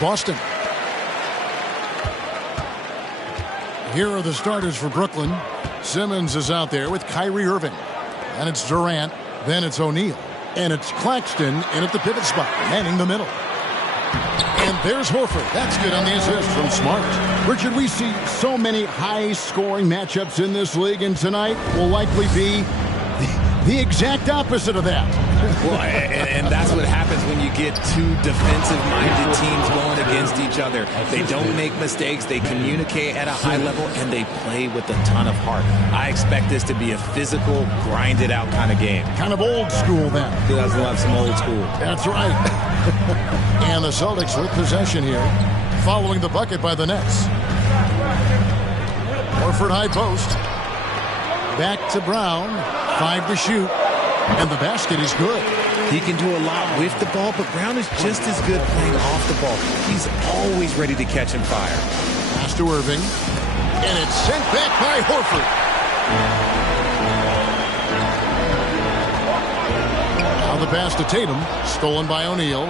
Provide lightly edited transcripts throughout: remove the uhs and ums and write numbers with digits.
Boston. Here are the starters for Brooklyn. Simmons is out there with Kyrie Irving. And it's Durant. Then it's O'Neal. And it's Claxton in at the pivot spot, manning the middle. And there's Horford. That's good on the assist from Smart. Richard, we see so many high-scoring matchups in this league, and tonight will likely be the exact opposite of that. Well, and that's what happens when you get two defensive-minded teams going against each other. They don't make mistakes, they communicate at a high level, and they play with a ton of heart. I expect this to be a physical, grinded-out kind of game. Kind of old school, then. He does love some old school. That's right. And the Celtics with possession here, following the bucket by the Nets. Horford high post. Back to Brown. 5 to shoot. And the basket is good. He can do a lot with the ball, but Brown is just as good playing off the ball. He's always ready to catch and fire. Pass to Irving. And it's sent back by Horford. Now the pass to Tatum. Stolen by O'Neal.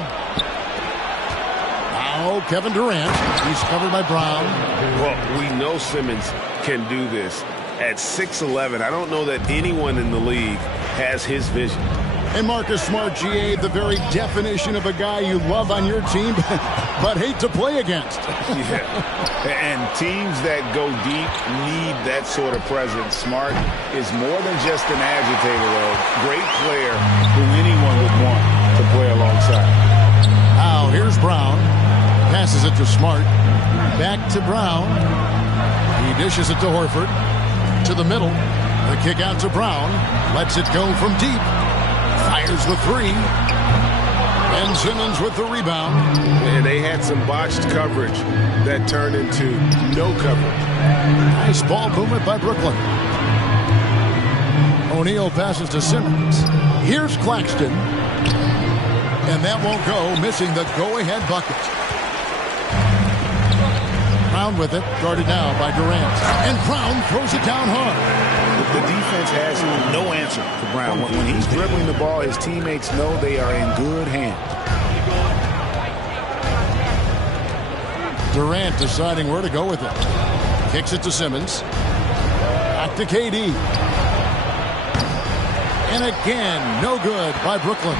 Now Kevin Durant. He's covered by Brown. Well, we know Simmons can do this. At 6'11", I don't know that anyone in the league has his vision. And Marcus Smart, GA, the very definition of a guy you love on your team, but hate to play against. Yeah, and teams that go deep need that sort of presence. Smart is more than just an agitator, though. Great player who anyone would want to play alongside. Now, here's Brown. Passes it to Smart. Back to Brown. He dishes it to Horford. To the middle. The kick out to Brown. Lets it go from deep. Fires the three. Ben Simmons with the rebound. And they had some botched coverage that turned into no coverage. Nice ball movement by Brooklyn. O'Neal passes to Simmons. Here's Claxton. And that won't go, missing the go-ahead bucket. Brown with it, guarded now by Durant. And Brown throws it down hard. The defense has no answer for Brown. When he's dribbling the ball, his teammates know they are in good hands. Durant deciding where to go with it. Kicks it to Simmons. Back to KD. And again, no good by Brooklyn.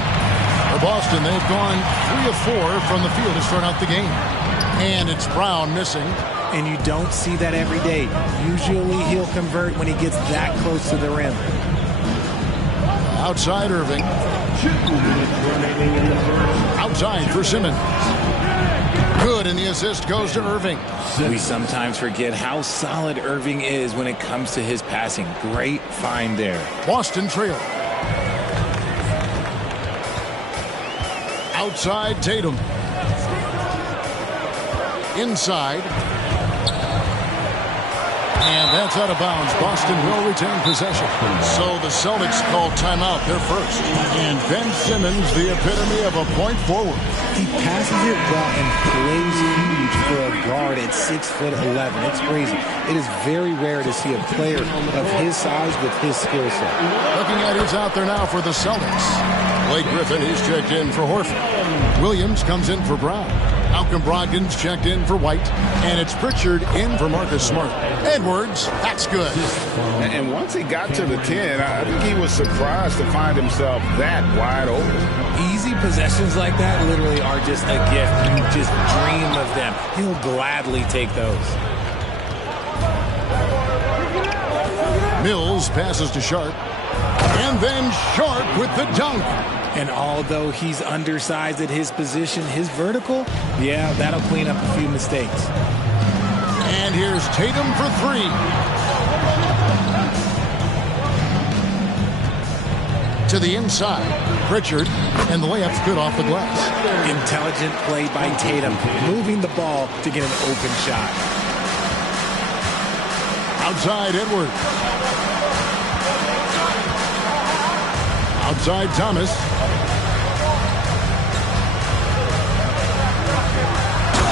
For Boston, they've gone 3 of 4 from the field to start out the game. And it's Brown missing. And you don't see that every day. Usually he'll convert when he gets that close to the rim. Outside Irving. Outside for Simmons. Good, and the assist goes to Irving. We sometimes forget how solid Irving is when it comes to his passing. Great find there. Boston trail. Outside Tatum. Inside. And that's out of bounds. Boston will retain possession. So the Celtics call timeout. They're first. And Ben Simmons, the epitome of a point forward. He passes it well and plays huge for a guard at 6'11". It's crazy. It is very rare to see a player of his size with his skill set. Looking at who's out there now for the Celtics. Blake Griffin, he's checked in for Horford. Williams comes in for Brown. Malcolm Brogdon's checked in for White. And it's Pritchard in for Marcus Smart. Edwards, that's good. And once he got to the 10, I think he was surprised to find himself that wide open. Easy possessions like that literally are just a gift. You just dream of them. He'll gladly take those. Mills passes to Sharp. And then Sharp with the dunk. And although he's undersized at his position, his vertical, yeah, that'll clean up a few mistakes. And here's Tatum for 3. To the inside. Pritchard, and the layup's good off the glass. Intelligent play by Tatum, moving the ball to get an open shot. Outside Edwards. Outside Thomas.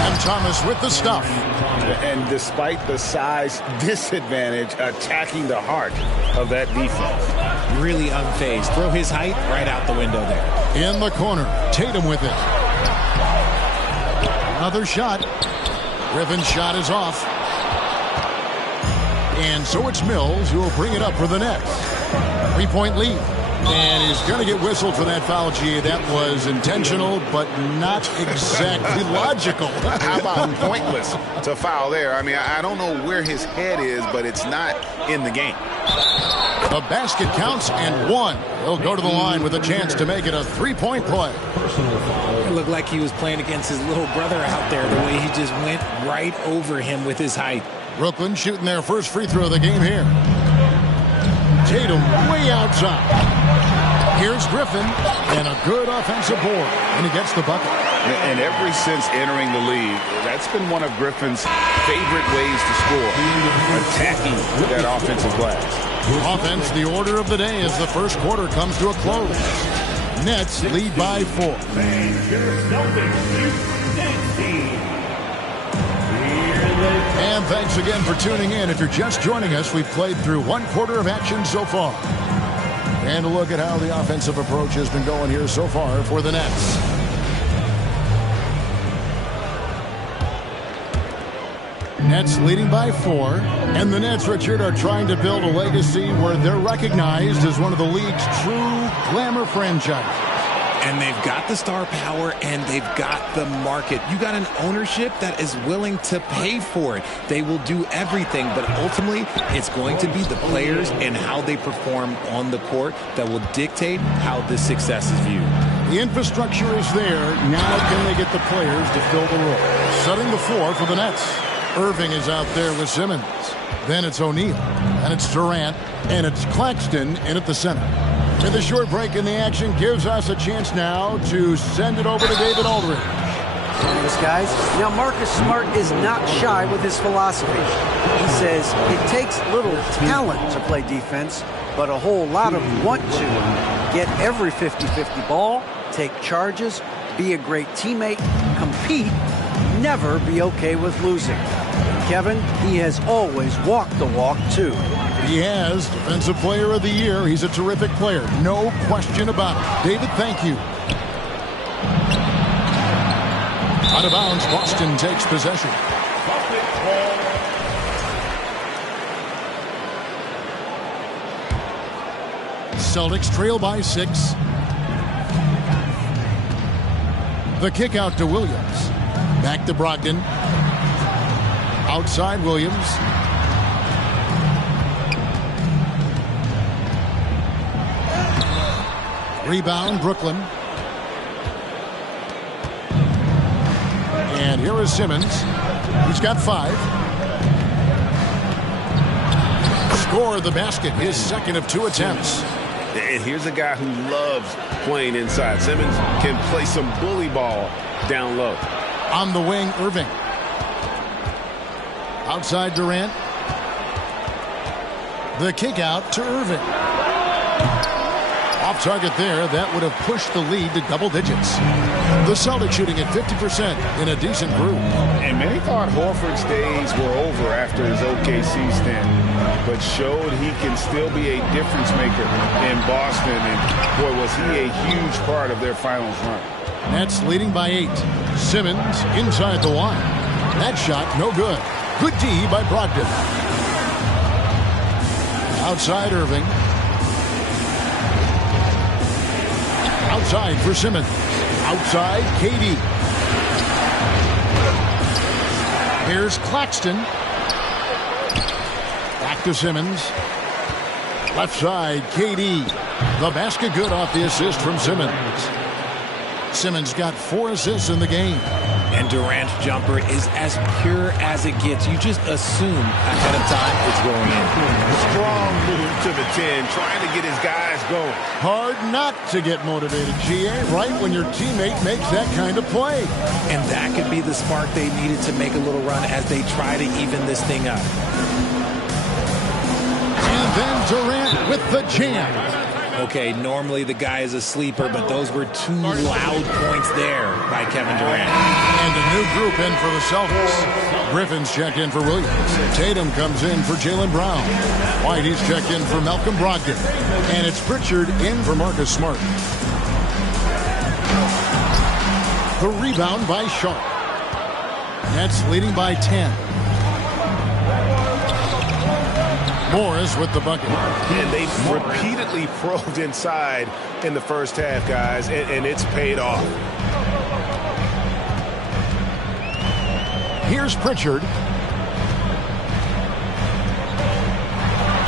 And Thomas with the stuff. And despite the size disadvantage, attacking the heart of that defense. Really unfazed. Throw his height right out the window there. In the corner, Tatum with it. Another shot. Griffin's shot is off. And so it's Mills who will bring it up for the Nets. 3-point lead. And he's going to get whistled for that foul, G. That was intentional, but not exactly logical. How about pointless to foul there? I mean, I don't know where his head is, but it's not in the game. The basket counts and one. He'll go to the line with a chance to make it a 3-point play. It looked like he was playing against his little brother out there, the way he just went right over him with his height. Brooklyn shooting their first free throw of the game here. Tatum way outside. Here's Griffin, and a good offensive board, and he gets the bucket. And ever since entering the league, that's been one of Griffin's favorite ways to score, attacking that offensive glass. Offense, the order of the day as the first quarter comes to a close. Nets lead by 4. And thanks again for tuning in. If you're just joining us, we've played through one quarter of action so far. And a look at how the offensive approach has been going here so far for the Nets. Nets leading by 4. And the Nets, Richard, are trying to build a legacy where they're recognized as one of the league's true glamour franchises. And they've got the star power, and they've got the market. You got an ownership that is willing to pay for it. They will do everything, but ultimately, it's going to be the players and how they perform on the court that will dictate how this success is viewed. The infrastructure is there. Now can they get the players to fill the role? Setting the floor for the Nets. Irving is out there with Simmons. Then it's O'Neal. And it's Durant. And it's Claxton in at the center. And the short break in the action gives us a chance now to send it over to David Aldridge. Thanks, guys. Now, Marcus Smart is not shy with his philosophy. He says it takes little talent to play defense, but a whole lot of want to. Get every 50-50 ball, take charges, be a great teammate, compete, never be okay with losing. And Kevin, he has always walked the walk, too. He has Defensive Player of the Year. He's a terrific player. No question about it. David, thank you. Out of bounds, Boston takes possession. Celtics trail by 6. The kick out to Williams. Back to Brogdon. Outside Williams. Rebound, Brooklyn. And here is Simmons. He's got 5. Score the basket, his second of 2 attempts. And here's a guy who loves playing inside. Simmons can play some bully ball down low. On the wing, Irving. Outside Durant. The kick out to Irving. Off target there. That would have pushed the lead to double digits. The Celtics shooting at 50% in a decent group. And many thought Horford's days were over after his OKC stint, but showed he can still be a difference maker in Boston. And boy, was he a huge part of their finals run. Nets leading by 8. Simmons inside the line. That shot no good. Good D by Brogdon. Outside Irving. Outside for Simmons. Outside KD. Here's Claxton. Back to Simmons. Left side KD. The basket good off the assist from Simmons. Simmons got 4 assists in the game. And Durant's jumper is as pure as it gets. You just assume ahead of time it's going in. Strong move to the 10, trying to get his guys going. Hard not to get motivated, GA, right when your teammate makes that kind of play. And that could be the spark they needed to make a little run as they try to even this thing up. And then Durant with the jam. Okay, normally the guy is a sleeper, but those were 2 loud points there by Kevin Durant. And a new group in for the Celtics. Griffin's checked in for Williams. Tatum comes in for Jaylen Brown. Whitey's checked in for Malcolm Brogdon. And it's Pritchard in for Marcus Smart. The rebound by Sharp. Nets leading by 10. Morris with the bucket. And they repeatedly probed inside in the first half, guys, and it's paid off. Here's Pritchard.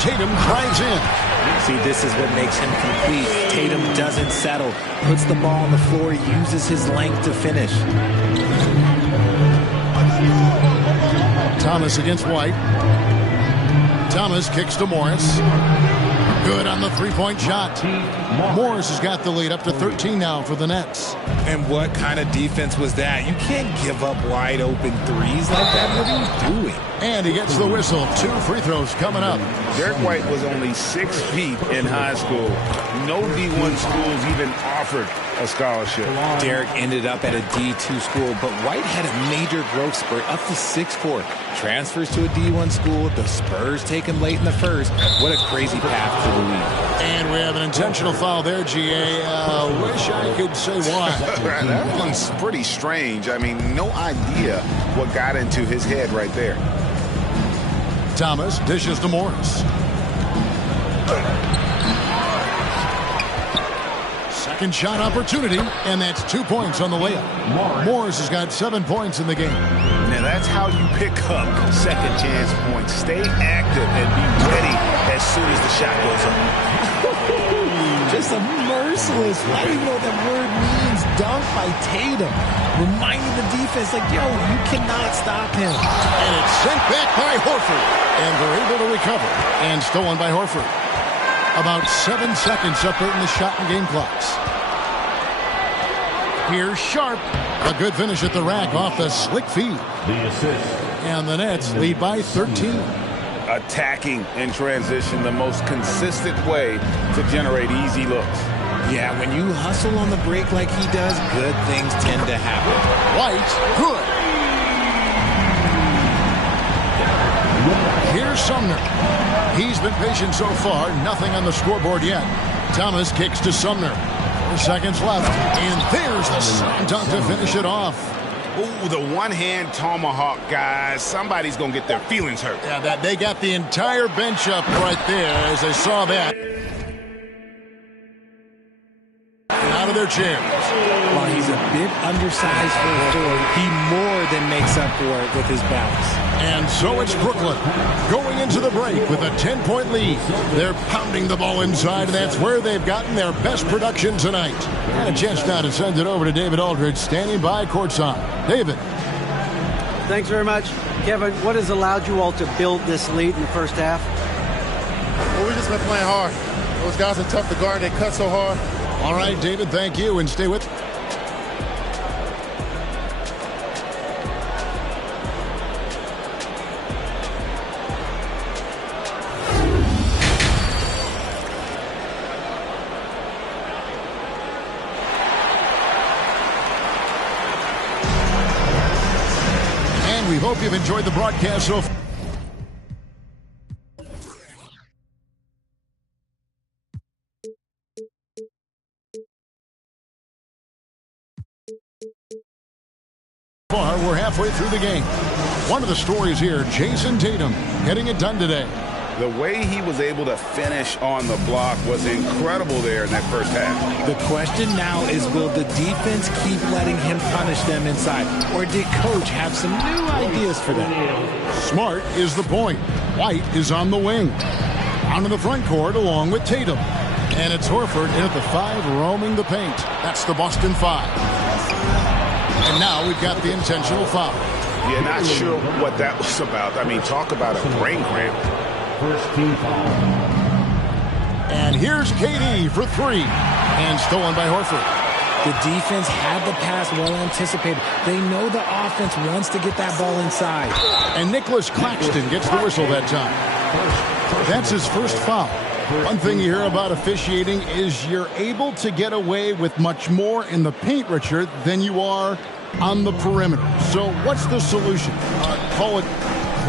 Tatum drives in. See, this is what makes him complete. Tatum doesn't settle. Puts the ball on the floor, uses his length to finish. Thomas against White. Thomas kicks to Morris. Good on the three-point shot. Morris has got the lead up to 13 now for the Nets. And what kind of defense was that? You can't give up wide open threes like that. What are you doing? And he gets the whistle. 2 free throws coming up. Derek White was only 6 feet in high school. No D1 schools even offered a scholarship. Derek ended up at a D2 school, but White had a major growth spurt up to 6'4". Transfers to a D1 school. The Spurs take him late in the first. What a crazy path to the league. And we have an intentional foul there, GA. Wish I could say why. That one's pretty strange. I mean, no idea what got into his head right there. Thomas dishes to Morris. Second shot opportunity, and that's 2 points on the layup. Morris has got 7 points in the game. Now that's how you pick up second chance points. Stay active and be ready as soon as the shot goes up. Just a merciless, I don't even know what that word means, dunk by Tatum. Reminding the defense, like, yo, you cannot stop him. And it's sent back by Horford. And they're able to recover. And stolen by Horford. About 7 seconds up there in the shot and game clocks. Here's Sharp. A good finish at the rack off the slick feed. The assist. And the Nets lead by 13. Attacking in transition, the most consistent way to generate easy looks. Yeah, when you hustle on the break like he does, good things tend to happen. White, good. Here's Sumner. He's been patient so far. Nothing on the scoreboard yet. Thomas kicks to Sumner. 4 seconds left. And there's the slam dunk to finish it off. Ooh, the one-hand tomahawk, guys. Somebody's going to get their feelings hurt. Yeah, that they got the entire bench up right there as they saw that. And out of their chairs. While he's a bit undersized for a forward, he more than makes up for it with his bounce. And so it's Brooklyn going into the break with a 10-point lead. They're pounding the ball inside, and that's where they've gotten their best production tonight. And a chance now to send it over to David Aldridge, standing by courtside. David. Thanks very much. Kevin, what has allowed you all to build this lead in the first half? Well, we've just been playing hard. Those guys are tough to guard. They cut so hard. All right, David, thank you, and stay with me. We hope you've enjoyed the broadcast so far. We're halfway through the game. One of the stories here, Jason Tatum getting it done today. The way he was able to finish on the block was incredible there in that first half. The question now is, will the defense keep letting him punish them inside? Or did Coach have some new ideas for them? Smart is the point. White is on the wing. Down in the front court along with Tatum. And it's Horford in at the 5 roaming the paint. That's the Boston 5. And now we've got the intentional foul. Yeah, not sure what that was about. I mean, talk about a brain cramp. First team foul. And here's KD for 3. And stolen by Horford. The defense had the pass well anticipated. They know the offense wants to get that ball inside. And Nicholas Claxton gets the whistle that time. That's his first foul. One thing you hear about officiating is you're able to get away with much more in the paint, Richard, than you are on the perimeter. So what's the solution? Call it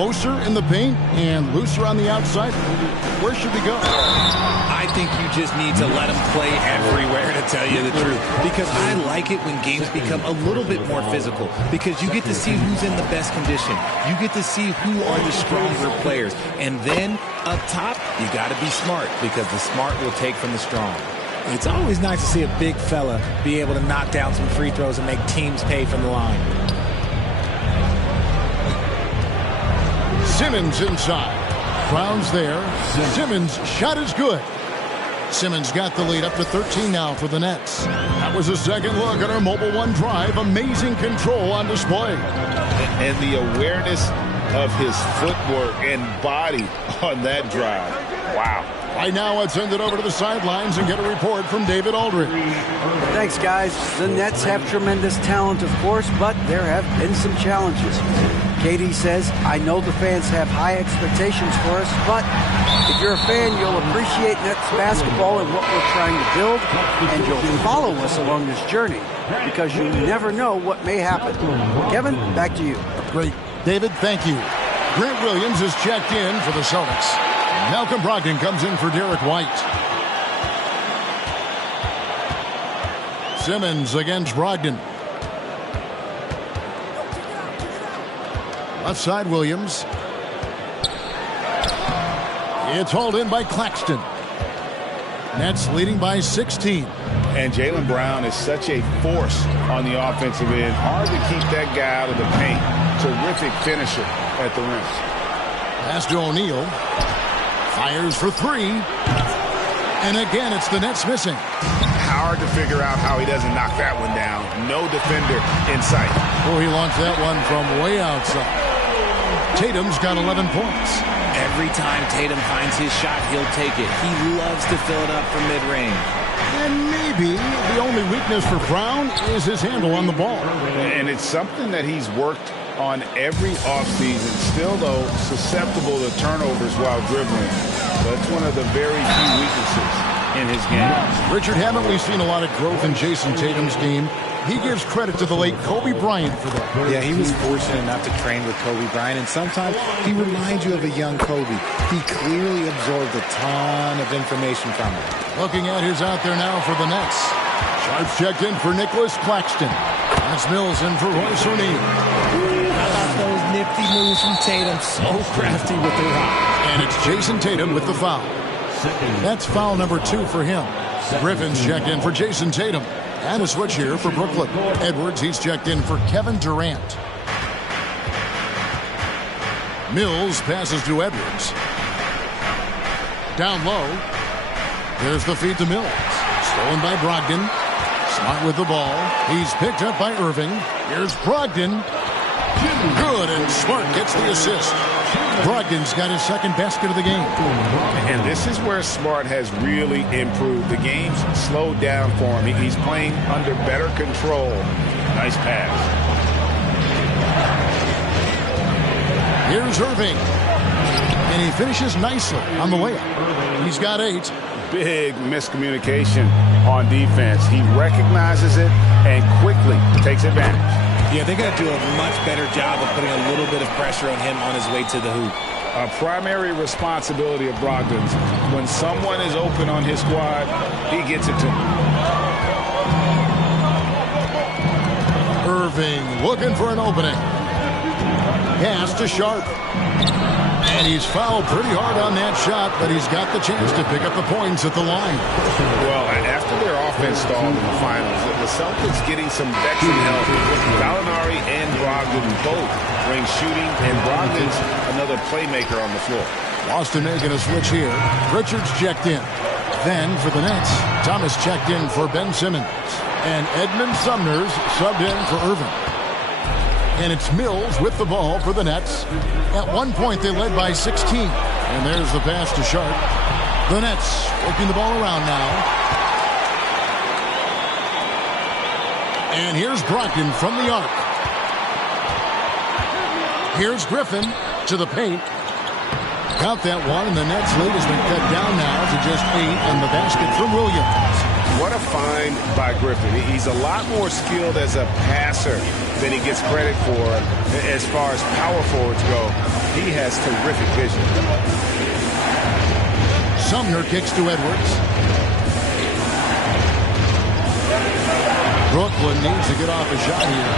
closer in the paint and looser on the outside? Where should we go? I think you just need to let them play everywhere, to tell you the truth. Because I like it when games become a little bit more physical. Because you get to see who's in the best condition. You get to see who are the stronger players. And then up top, you got to be smart. Because the smart will take from the strong. It's always nice to see a big fella be able to knock down some free throws and make teams pay from the line. Simmons inside. Brown's there. Simmons' shot is good. Simmons got the lead up to 13 now for the Nets. That was a second look at our Mobile One drive. Amazing control on display. And the awareness of his footwork and body on that drive. Wow. Right now, let's send it over to the sidelines and get a report from David Aldridge. Thanks, guys. The Nets have tremendous talent, of course, but there have been some challenges. KD says, I know the fans have high expectations for us, but if you're a fan, you'll appreciate Nets basketball and what we're trying to build, and you'll follow us along this journey because you never know what may happen. Kevin, back to you. Great. David, thank you. Grant Williams is checked in for the Celtics. Malcolm Brogdon comes in for Derek White. Simmons against Brogdon. Left side, Williams. It's hauled in by Claxton. Nets leading by 16. And Jaylen Brown is such a force on the offensive end. Hard to keep that guy out of the paint. Terrific finisher at the rim. Pass to O'Neal. Fires for three. And again, it's the Nets missing. Hard to figure out how he doesn't knock that one down. No defender in sight. Oh, he launched that one from way outside. Tatum's got 11 points. Every time Tatum finds his shot, he'll take it. He loves to fill it up from mid-range. And maybe the only weakness for Brown is his handle on the ball. And it's something that he's worked on every offseason. Still, though, susceptible to turnovers while dribbling. That's one of the very few weaknesses in his game. Richard, haven't we seen a lot of growth in Jason Tatum's game? He gives credit to the late Kobe Bryant for that. Yeah, he was fortunate enough to train with Kobe Bryant, and sometimes he reminds you of a young Kobe. He clearly absorbed a ton of information from him. Looking at who's out there now for the Nets. Sharps checked in for Nicholas Claxton. That's Mills in for Royce O'Neal. How about those nifty moves from Tatum? So crafty with the rock. And it's Jason Tatum with the foul. That's foul number 2 for him. Griffin's checked in for Jason Tatum. And a switch here for Brooklyn. Edwards, he's checked in for Kevin Durant. Mills passes to Edwards. Down low. There's the feed to Mills. Stolen by Brogdon. Smart with the ball. He's picked up by Irving. Here's Brogdon. Good, and Smart gets the assist. Brogdon's got his second basket of the game. And this is where Smart has really improved. The game's slowed down for him. He's playing under better control. Nice pass. Here's Irving. And he finishes nicely on the layup. He's got 8. Big miscommunication on defense. He recognizes it and quickly takes advantage. Yeah, they got to do a much better job of putting a little bit of pressure on him on his way to the hoop. A primary responsibility of Brogdon's. When someone is open on his squad, he gets it to him. Irving looking for an opening. Pass to Sharp. And he's fouled pretty hard on that shot, but he's got the chance to pick up the points at the line. Well, after their offense stalled in the finals, the Celtics getting some veteran help. Gallinari and Brogdon both bring shooting, and Brogdon's another playmaker on the floor. Boston making a switch here. Richards checked in. Then for the Nets, Thomas checked in for Ben Simmons. And Edmund Sumner's subbed in for Irving. And it's Mills with the ball for the Nets. At one point, they led by 16. And there's the pass to Sharp. The Nets working the ball around now. And here's Brogdon from the arc. Here's Griffin to the paint. Count that one, and the Nets lead has been cut down now to just 8, and the basket from Williams. What a find by Griffin. He's a lot more skilled as a passer than he gets credit for. As far as power forwards go, he has terrific vision. Sumner kicks to Edwards. Brooklyn needs to get off a shot here.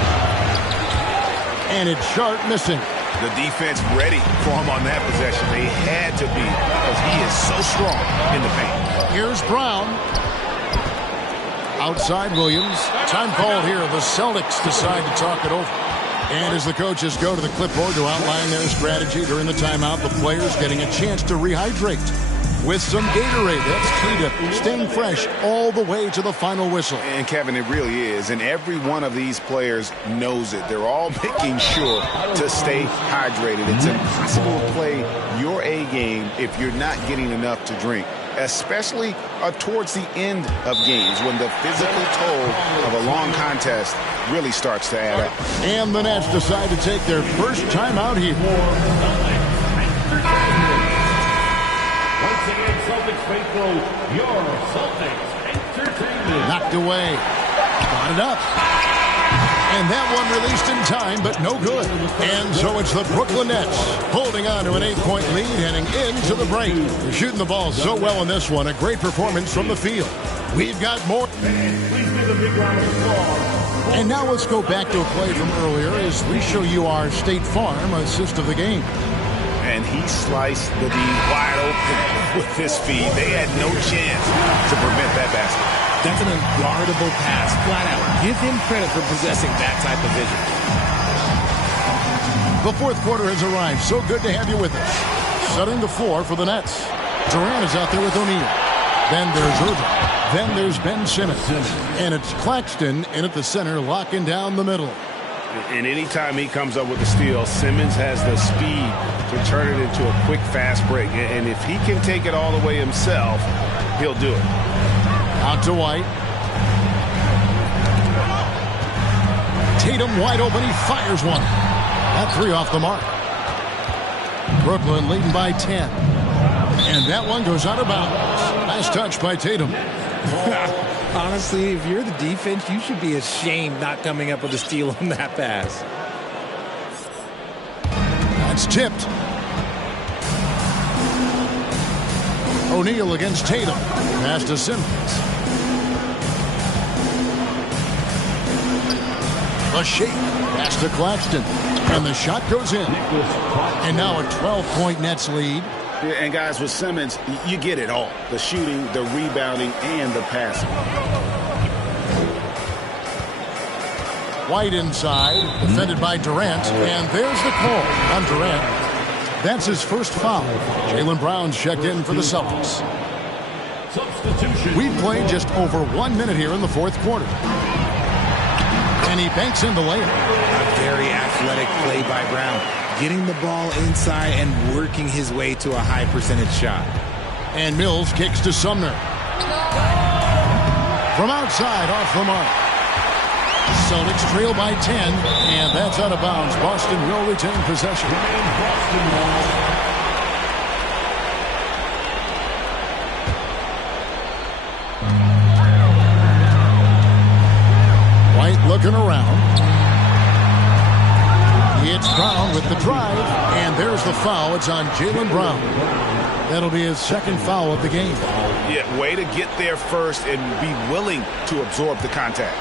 And it's Sharp missing. The defense ready for him on that possession. They had to be because he is so strong in the paint. Here's Brown. Outside Williams. Time called here. The Celtics decide to talk it over. And as the coaches go to the clipboard to outline their strategy during the timeout, the players getting a chance to rehydrate with some Gatorade. That's key to staying fresh all the way to the final whistle. And Kevin, it really is. And every one of these players knows it. They're all making sure to stay hydrated. It's impossible to play your A game if you're not getting enough to drink, especially towards the end of games when the physical toll of a long contest really starts to add up. And the Nets decide to take their first time out here. Once again, Celtics faithful, your Celtics Entertainment. Knocked away. Got it up. And that one released in time, but no good. And so it's the Brooklyn Nets holding on to an 8-point lead heading into the break. They're shooting the ball so well in this one. A great performance from the field. We've got more. Please give a big round of applause. And now let's go back to a play from earlier as we show you our State Farm assist of the game. And he sliced the D wide open with his feet. They had no chance to prevent that basket. That's an unguardable pass, flat out. Give him credit for possessing that type of vision. The fourth quarter has arrived. So good to have you with us. Setting the floor for the Nets. Durant is out there with O'Neal. Then there's Irving. Then there's Ben Simmons. And it's Claxton in at the center, locking down the middle. And anytime he comes up with a steal, Simmons has the speed to turn it into a quick, fast break. And if he can take it all the way himself, he'll do it. Out to White. Tatum wide open. He fires one. That three off the mark. Brooklyn leading by 10. And that one goes out of bounds. Nice touch by Tatum. Honestly, if you're the defense, you should be ashamed not coming up with a steal on that pass. That's tipped. O'Neal against Tatum. Pass to Simmons. A shake. Pass to Claxton. And the shot goes in. And now a 12-point Nets lead. And guys, with Simmons, you get it all. The shooting, the rebounding, and the passing. White inside, defended by Durant. And there's the call on Durant. That's his first foul. Jaylen Brown's checked in for the Celtics. We've played just over 1 minute here in the fourth quarter. And he banks in the layup. A very athletic play by Brown. Getting the ball inside and working his way to a high percentage shot. And Mills kicks to Sumner. From outside, off the mark. Celtics trail by 10, and that's out of bounds. Boston will retain possession. White looking around. It's Brown with the drive, and there's the foul. It's on Jaylen Brown. That'll be his second foul of the game. Yeah, way to get there first and be willing to absorb the contact.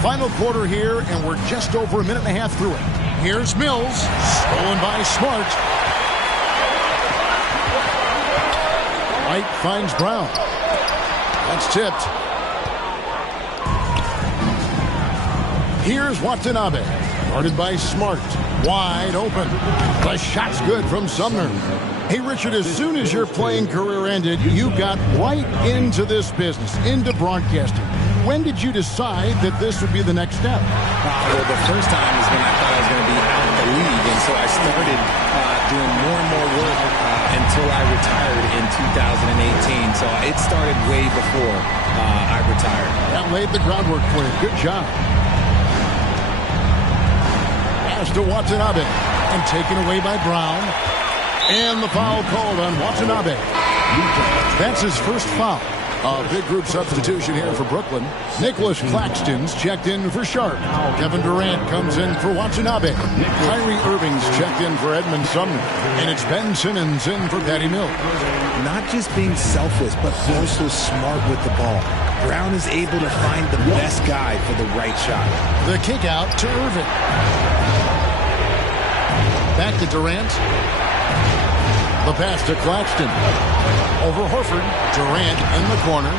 Final quarter here, and we're just over a minute and a half through it. Here's Mills, stolen by Smart. White finds Brown. That's tipped. Here's Watanabe, guarded by Smart. Wide open. The shot's good from Sumner. Hey, Richard, as soon as your playing career ended, you got right into this business, into broadcasting. When did you decide that this would be the next step? Well, the first time is when I thought I was going to be out of the league, and so I started doing more and more work until I retired in 2018. So it started way before I retired. That laid the groundwork for you. Good job. Pass to Watanabe, and taken away by Brown. And the foul called on Watanabe. That's his first foul. A big group substitution here for Brooklyn. Nicholas Claxton's checked in for Sharp. Kevin Durant comes in for Watanabe. Kyrie Irving's checked in for Edmund Sumner. And it's Ben Simmons in for Patty Mills. Not just being selfless, but also smart with the ball. Brown is able to find the best guy for the right shot. The kick out to Irving. Back to Durant. The pass to Claxton. Over Horford. Durant in the corner.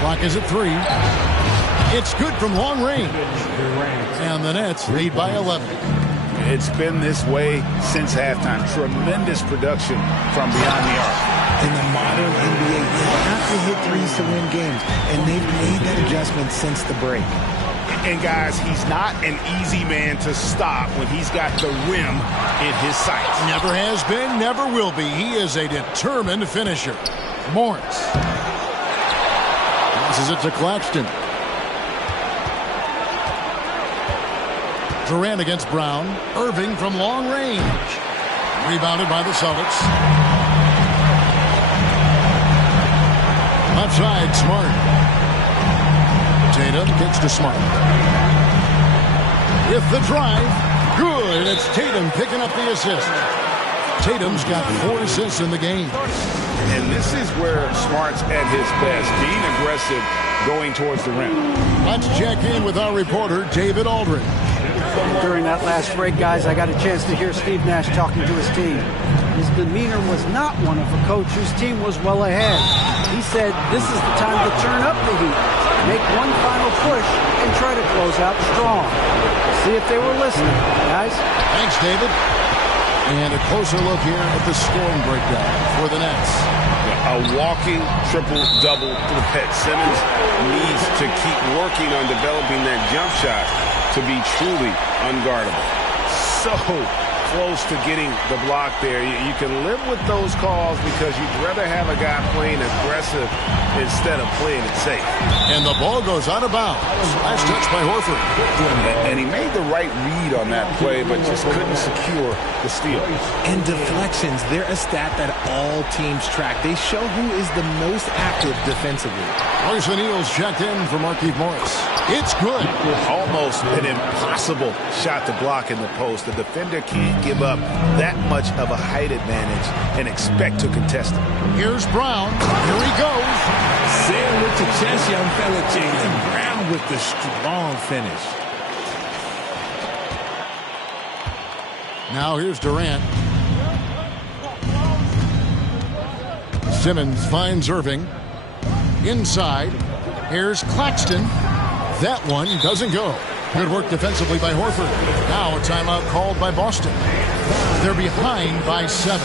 Clock is at 3. It's good from long range. And the Nets lead by 11. It's been this way since halftime. Tremendous production from beyond the arc. In the modern NBA, you have to hit threes to win games, and they've made that adjustment since the break. And guys, he's not an easy man to stop when he's got the rim in his sights. Never has been, never will be. He is a determined finisher. Morris. Passes it to Claxton. Durant against Brown. Irving from long range. Rebounded by the Celtics. Left side, Smart. Tatum kicks to Smart. With the drive. Good. It's Tatum picking up the assist. Tatum's got 4 assists in the game. And this is where Smart's at his best, being aggressive, going towards the rim. Let's check in with our reporter, David Aldridge. During that last break, guys, I got a chance to hear Steve Nash talking to his team. His demeanor was not one of a coach whose team was well ahead. He said this is the time to turn up the heat, make one final push, and try to close out strong. See if they were listening, guys. Thanks, David. And a closer look here at the scoring breakdown for the Nets. A walking triple-double for the Pet. Simmons needs to keep working on developing that jump shot to be truly unguardable. So close to getting the block there. You can live with those calls because you'd rather have a guy playing aggressive instead of playing it safe. And the ball goes out of bounds. Last touch by Horford. And he made the right read on that play, but just couldn't secure the steal. And deflections, they're a stat that all teams track. They show who is the most active defensively. Royce O'Neal's checked in for Markieff Morris. It's good. Almost an impossible shot to block in the post. The defender can't give up that much of a height advantage and expect to contest it. Here's Brown. Here he goes. Say it with your chest, young fella. Jaylen Brown with the strong finish. Now here's Durant. Simmons finds Irving. Inside. Here's Claxton. That one doesn't go. Good work defensively by Horford. Now a timeout called by Boston. They're behind by 7.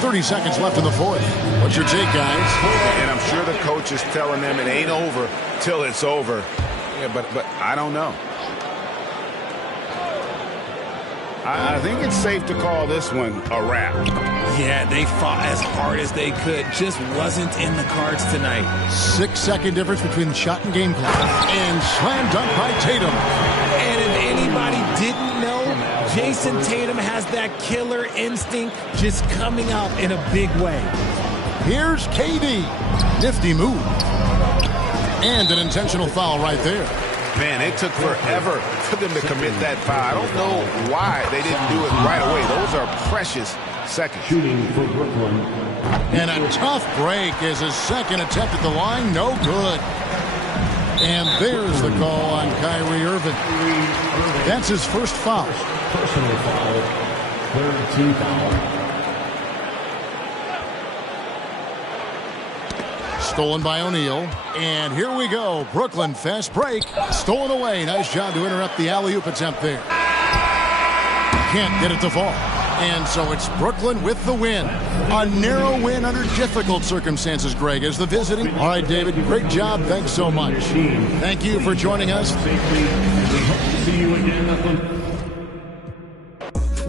30 seconds left in the fourth. What's your take, guys? And I'm sure the coach is telling them it ain't over till it's over. Yeah, but I don't know. I think it's safe to call this one a wrap. Yeah, they fought as hard as they could. Just wasn't in the cards tonight. 6-second difference between the shot and game clock. And slam dunk by Tatum. And if anybody didn't know, Jason Tatum has that killer instinct just coming out in a big way. Here's KD. Nifty move. And an intentional foul right there. Man, it took forever for them to commit that foul. I don't know why they didn't do it right away. Those are precious seconds. Shooting for Brooklyn. And a tough break is his second attempt at the line. No good. And there's the call on Kyrie Irving. That's his first foul. Personal foul. Third team foul. Stolen by O'Neal. And here we go. Brooklyn, fast break. Stolen away. Nice job to interrupt the alley-oop attempt there. Can't get it to fall. And so it's Brooklyn with the win. A narrow win under difficult circumstances, Greg, as the visiting. All right, David, great job. Thanks so much. Thank you for joining us. We hope to see you again.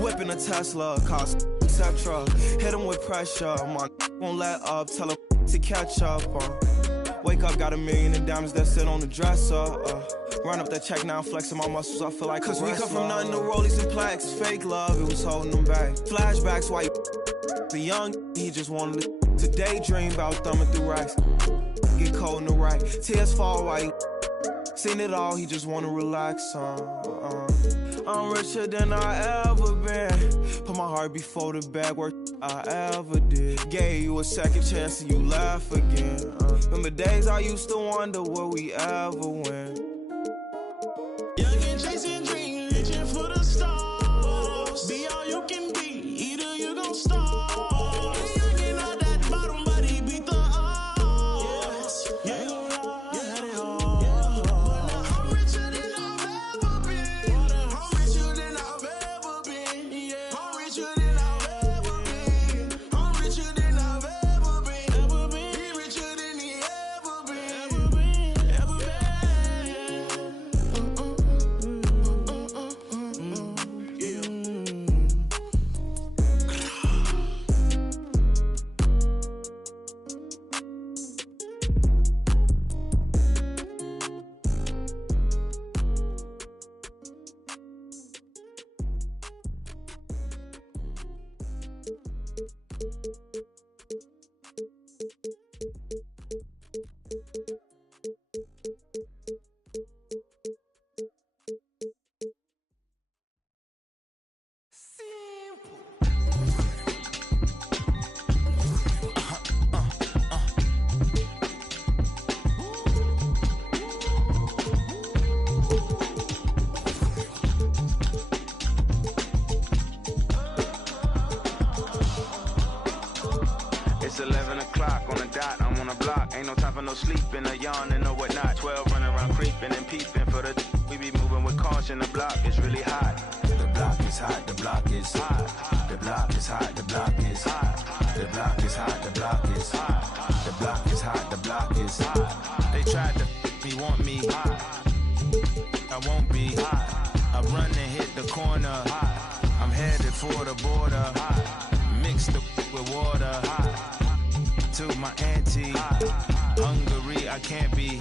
Whipping a Tesla, cost etc. Hit him with pressure. My won't let up. Tell him to catch up. Wake up, got $1 million in diamonds that sit on the dresser. Run up that check now, flexing my muscles. I feel like cause we come from nothing to rollies and plaques. Fake love, it was holding them back. Flashbacks, why you the young, he just wanted to To daydream about thumbing through racks. Get cold in the right. Tears fall while you seen it all, he just wanna relax. I'm richer than I ever been. Put my heart before the bad work I ever did. Gave you a second chance and you laugh again. Remember days I used to wonder will we ever win. Young and chasing dreams, reaching for the stars. Be all you can be, either you gon' starve. You get out that bottom, but he beat the odds. Yeah, yeah, they are. I'm richer than I've ever been. I'm richer than I've ever been. Yeah, I'm richer than I've ever been. I'm richer than I've ever been. He richer than he ever been. Ever been. It's 11 o'clock on the dot, I'm on the block. Ain't no time for no sleeping, or yawning or whatnot. 12 running around creeping and peeping for the we be moving with caution. The block is really hot. The block is hot, the block is hot. The block is hot, the block is hot. The block is hot, the block is hot. The block is hot, the block is hot. They tried to me, want me hot. I won't be hot. I run and hit the corner hot. I'm headed for the border hot. Mix the with water hot. To my auntie, Hungary, I can't be.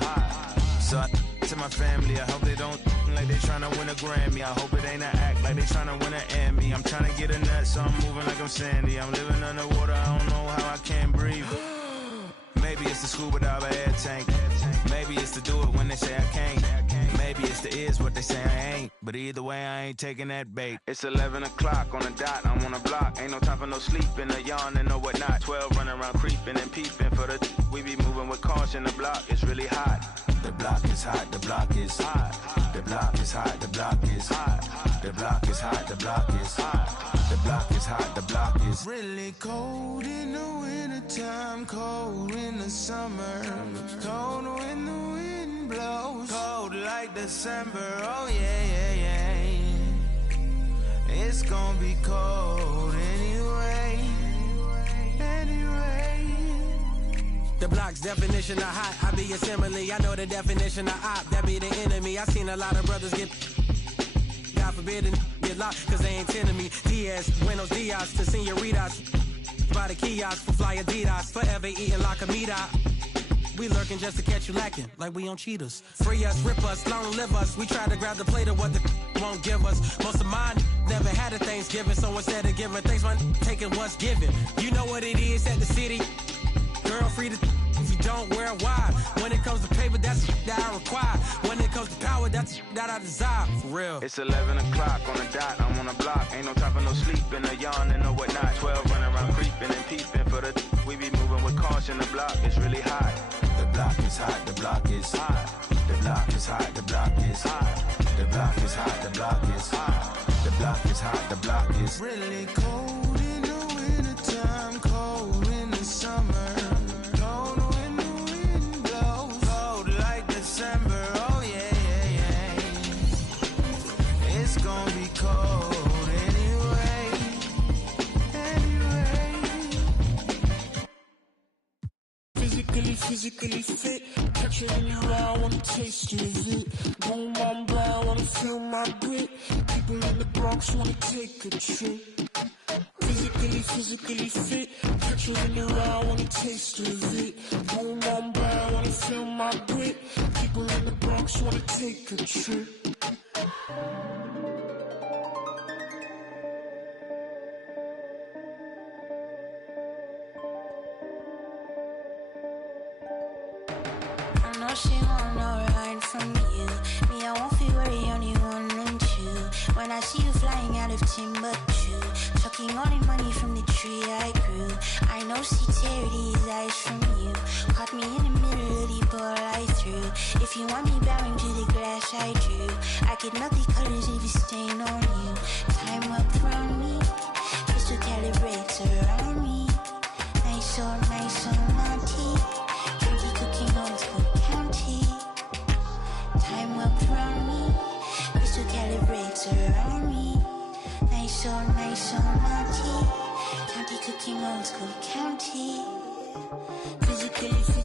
So I to my family, I hope they don't like they tryna win a Grammy. I hope it ain't an act like they tryna win an Emmy. I'm tryna get a nut, so I'm moving like I'm Sandy. I'm living underwater, I don't know how I can't breathe. Maybe it's the scuba dive air tank. Maybe it's to do it when they say I can't. Maybe it's the is what they say I ain't. But either way, I ain't taking that bait. It's 11 o'clock on the dot, I'm on the block. Ain't no time for no sleeping or yawning or whatnot. 12 running around creeping and peeping for the we be moving with caution. The block is really hot. The block is hot, the block is hot. The block is hot, the block is hot. The block is hot, the block is hot. The block is hot, the block is Really cold in the wintertime, cold in the summer, cold when the wind blows, cold like December, oh yeah, yeah, yeah. It's gonna be cold anyway, anyway. The block's definition of hot, I be a simile. I know the definition of op, that be the enemy. I seen a lot of brothers get, God forbid, and get locked, cause they ain't tending me. Diaz, buenos dias to senoritas. By the kiosk for fly Adidas, forever eating la comida. We lurking just to catch you lacking, like we on cheaters. Free us, rip us, long live us. We try to grab the plate of what the won't give us. Most of mine never had a Thanksgiving, so instead of giving thanks, man, taking what's given. You know what it is at the city. Girl, free to if you don't wear wide. When it comes to paper, that's that I require. When it comes to power, that's that I desire. For real. It's 11 o'clock on the dot, I'm on the block. Ain't no time for no sleeping or yawning or whatnot. 12 running around creeping and peeping for the we be moving with caution. The block is really hot. The block is hot, the block is hot. The block is hot, the block is hot. The block is hot, the block is hot. The block is hot, the block is Really cold in the wintertime, cold in the summer, cold when the wind blows, cold like December, oh yeah, yeah, yeah. It's gonna be cold anyway, anyway. Physically fit, catch it in your eye, wanna taste of it. Boom, I'm brown, wanna feel my grit. People in the Bronx wanna take a trip. Physically fit, catch it in your eye, wanna taste of it. Boom, I'm brown, wanna feel my grit. People in the Bronx wanna take a trip. she want no ride from you. Me, I won't feel worry, only one and two. When I see you flying out of Timbuktu, chucking all the money from the tree I grew. I know see Terry's eyes from you. Caught me in the middle of the ball I threw. If you want me bowing to the glass I drew, I could melt the colors if you stain on you. Time up around me, crystal calibrates around me. Nice so naughty. Dirty cooking old school county. Time up around me, crystal calibrates around me. Nice so naughty. County cooking old school county. Physically